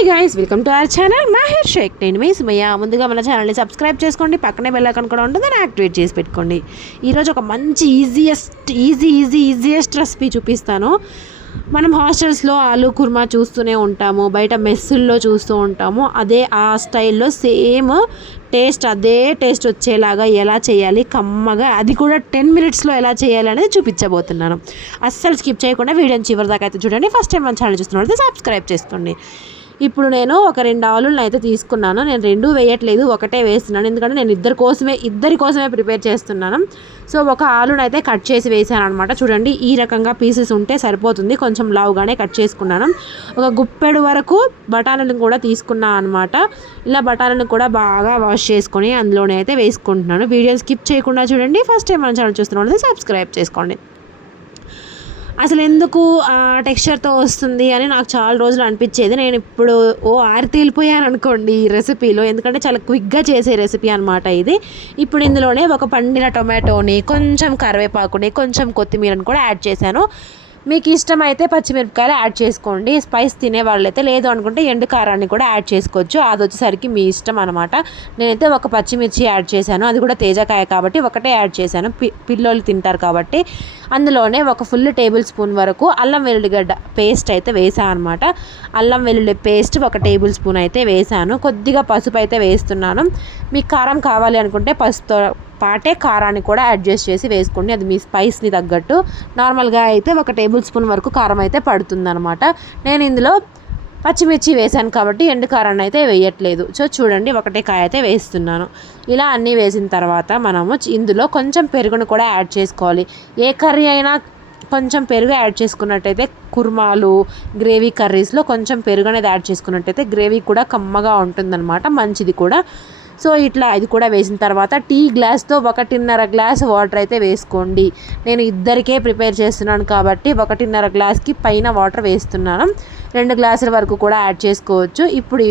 Hi guys, welcome to our channel Mahir Shaikh. నేను మీ Sumayya. ముందుగా మన ఛానల్ని సబ్స్క్రైబ్ చేసుకోండి, పక్కనే బెల్ ఐకాన్ కూడా ఉంటుంది, దాన్ని యాక్టివేట్ చేసి పెట్టుకోండి. ఈరోజు ఒక మంచి ఈజియెస్ట్ రెసిపీ చూపిస్తాను. మనం హాస్టల్స్లో ఆలూ కుర్మా చూస్తూనే ఉంటాము, బయట మెస్సుల్లో చూస్తూ ఉంటాము. అదే ఆ స్టైల్లో సేమ్ అదే టేస్ట్ వచ్చేలాగా ఎలా చేయాలి కమ్మగా, అది కూడా 10 minutesలో ఎలా చేయాలి అనేది చూపించబోతున్నాను. అస్సలు స్కిప్ చేయకుండా వీడియోని చివరి దాకా అయితే చూడండి. ఫస్ట్ టైం మన ఛానల్ చూస్తున్నట్లయితే సబ్స్క్రైబ్ చేసుకోండి. ఇప్పుడు నేను ఒక 2 ఆలులను అయితే తీసుకున్నాను. నేను 2 వేయట్లేదు, ఒకటే వేస్తున్నాను, ఎందుకంటే నేను ఇద్దరి కోసమే ప్రిపేర్ చేస్తున్నాను. సో ఒక ఆలును అయితే కట్ చేసి వేసాను అనమాట. చూడండి, ఈ రకంగా పీసెస్ ఉంటే సరిపోతుంది. కొంచెం లావుగానే కట్ చేసుకున్నాను. ఒక గుప్పెడు వరకు బఠానీలను కూడా తీసుకున్నాను అనమాట. ఇలా బఠానీలను కూడా బాగా వాష్ చేసుకొని అందులోనే అయితే వేసుకుంటున్నాను. వీడియోని స్కిప్ చేయకుండా చూడండి. ఫస్ట్ టైం మన ఛానల్ చూస్తున్నట్లయితే సబ్స్క్రైబ్ చేసుకోండి. అసలు ఎందుకు టెక్స్చర్తో వస్తుంది అని నాకు చాలా రోజులు అనిపించేది. నేను ఇప్పుడు ఆరితేలిపోయాను అనుకోండి ఈ రెసిపీలో, ఎందుకంటే చాలా క్విక్గా చేసే రెసిపీ అనమాట ఇది. ఇప్పుడు ఇందులోనే ఒక పండిన టొమాటోని, కొంచెం కరివేపాకుని, కొంచెం కొత్తిమీరని కూడా యాడ్ చేశాను. మీకు ఇష్టమైతే పచ్చిమిరపకాయలు యాడ్ చేసుకోండి, స్పైస్ తినే వాళ్ళైతే. లేదు అనుకుంటే ఎండు కారాన్ని కూడా యాడ్ చేసుకోవచ్చు, అది వచ్చేసరికి మీ ఇష్టం అనమాట. నేనైతే ఒక పచ్చిమిర్చి యాడ్ చేశాను, అది కూడా తేజకాయ కాబట్టి ఒకటే యాడ్ చేశాను, పిల్లోళ్ళు తింటారు కాబట్టి. అందులోనే ఒక ఫుల్ టేబుల్ స్పూన్ వరకు అల్లం వెల్లుల్లిగడ్డ పేస్ట్ అయితే వేసాను అనమాట. అల్లం వెల్లుల్లి పేస్ట్ ఒక టేబుల్ స్పూన్ అయితే వేసాను. కొద్దిగా పసుపు అయితే వేస్తున్నాను. మీకు కారం కావాలి అనుకుంటే పసుపుతో పాటే కారాన్ని కూడా అడ్జస్ట్ చేసి వేసుకోండి, అది మీ స్పైస్ని తగ్గట్టు. నార్మల్గా అయితే ఒక టేబుల్ స్పూన్ వరకు కారం అయితే పడుతుందన్నమాట. నేను ఇందులో పచ్చిమిర్చి వేసాను కాబట్టి ఎండు కారాన్ని అయితే వేయట్లేదు. సో చూడండి, ఒకటే కాయ అయితే వేస్తున్నాను. ఇలా అన్నీ వేసిన తర్వాత మనము ఇందులో కొంచెం పెరుగును కూడా యాడ్ చేసుకోవాలి. ఏ కర్రీ అయినా కొంచెం పెరుగు యాడ్ చేసుకున్నట్టయితే, కుర్మాలు, గ్రేవీ కర్రీస్లో కొంచెం పెరుగు అనేది యాడ్ చేసుకున్నట్టయితే గ్రేవీ కూడా కమ్మగా ఉంటుందన్నమాట, మంచిది కూడా. సో ఇట్లా ఇది కూడా వేసిన తర్వాత టీ గ్లాస్తో 1.5 గ్లాస్ వాటర్ అయితే వేసుకోండి. నేను ఇద్దరికే ప్రిపేర్ చేస్తున్నాను కాబట్టి 1.5 గ్లాస్కి పైన వాటర్ వేస్తున్నాను. 2 గ్లాసుల వరకు కూడా యాడ్ చేసుకోవచ్చు. ఇప్పుడు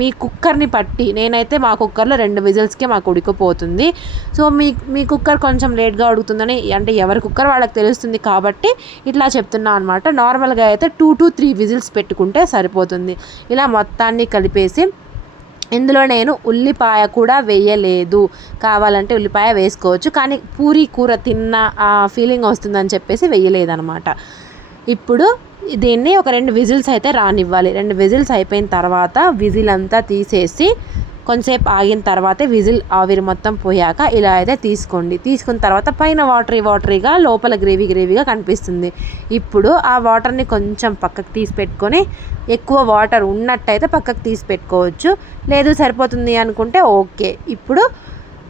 మీ కుక్కర్ని బట్టి, నేనైతే మా కుక్కర్లో 2 విజిల్స్కే మాకు ఉడికిపోతుంది. సో మీ కుక్కర్ కొంచెం లేట్గా ఉడుకుతుందని, అంటే ఎవరి కుక్కర్ వాళ్ళకి తెలుస్తుంది కాబట్టి ఇట్లా చెప్తున్నాను అనమాట. నార్మల్గా అయితే 2 to 3 విజిల్స్ పెట్టుకుంటే సరిపోతుంది. ఇలా మొత్తాన్ని కలిపేసి ఇందులో నేను ఉల్లిపాయ కూడా వేయలేదు. కావాలంటే ఉల్లిపాయ వేసుకోవచ్చు, కానీ పూరీ కూర తిన్న ఆ ఫీలింగ్ వస్తుందని చెప్పేసి వేయలేదనమాట. ఇప్పుడు దీన్ని ఒక 2 విజిల్స్ అయితే రానివ్వాలి. 2 విజిల్స్ అయిపోయిన తర్వాత విజిల్ అంతా తీసేసి కొంచెంసేపు ఆగిన తర్వాత ఆవిరి మొత్తం పోయాక ఇలా అయితే తీసుకోండి. తీసుకున్న తర్వాత పైన వాటరీగా, లోపల గ్రేవీగా కనిపిస్తుంది. ఇప్పుడు ఆ వాటర్ని కొంచెం పక్కకు తీసి పెట్టుకొని, ఎక్కువ వాటర్ ఉన్నట్టయితే పక్కకు తీసి పెట్టుకోవచ్చు, లేదు సరిపోతుంది అనుకుంటే ఓకే. ఇప్పుడు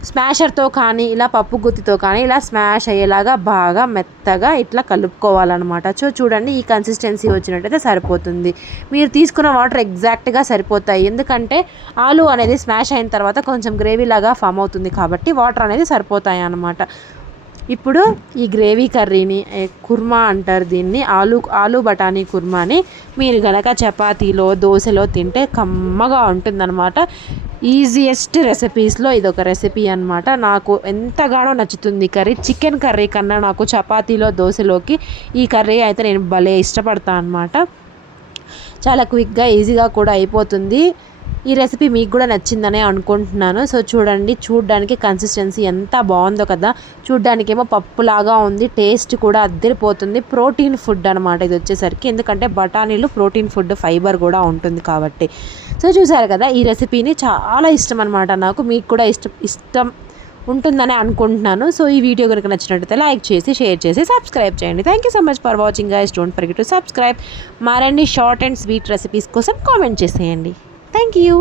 స్మాషర్తో కానీ ఇలా పప్పు గుత్తితో కానీ ఇలా స్మాష్ అయ్యేలాగా బాగా మెత్తగా ఇట్లా కలుపుకోవాలన్నమాట. సో చూడండి, ఈ కన్సిస్టెన్సీ వచ్చినట్టయితే సరిపోతుంది. మీరు తీసుకున్న వాటర్ ఎగ్జాక్ట్గా సరిపోతాయి, ఎందుకంటే ఆలు అనేది స్మాష్ అయిన తర్వాత కొంచెం గ్రేవీ లాగా ఫామ్ అవుతుంది కాబట్టి వాటర్ అనేది సరిపోతాయి అన్నమాట. ఇప్పుడు ఈ గ్రేవీ కర్రీని కుర్మా అంటారు దీన్ని, ఆలు బఠానీ కుర్మాని మీరు గనక చపాతీలో, దోశలో తింటే కమ్మగా ఉంటుందన్నమాట. ఈజియెస్ట్ రెసిపీస్లో ఇదొక రెసిపీ అనమాట. నాకు ఎంతగానో నచ్చుతుంది కర్రీ. చికెన్ కర్రీ కన్నా నాకు చపాతీలో, దోశలోకి ఈ కర్రీ అయితే నేను భలే ఇష్టపడతాను అనమాట. చాలా క్విక్గా, ఈజీగా కూడా అయిపోతుంది. ఈ రెసిపీ మీకు కూడా నచ్చిందనే అనుకుంటున్నాను. సో చూడడానికి కన్సిస్టెన్సీ ఎంత బాగుందో కదా. చూడ్డానికేమో పప్పులాగా ఉంది, టేస్ట్ కూడా అద్దరిపోతుంది. ప్రోటీన్ ఫుడ్ అనమాట ఇది వచ్చేసరికి, ఎందుకంటే బఠానీలు ప్రోటీన్ ఫుడ్, ఫైబర్ కూడా ఉంటుంది కాబట్టి. సో చూసారు కదా, ఈ రెసిపీని చాలా ఇష్టం అనమాట నాకు. మీకు కూడా ఇష్టం ఉంటుందని అనుకుంటున్నాను. సో ఈ వీడియో కనుక నచ్చినట్లయితే లైక్ చేసి, షేర్ చేసి, సబ్స్క్రైబ్ చేయండి. Thank you so much for watching guys. Don't forget to subscribe. మరిన్ని షార్ట్ అండ్ స్వీట్ రెసిపీస్ కోసం కామెంట్ చేసేయండి. Thank you.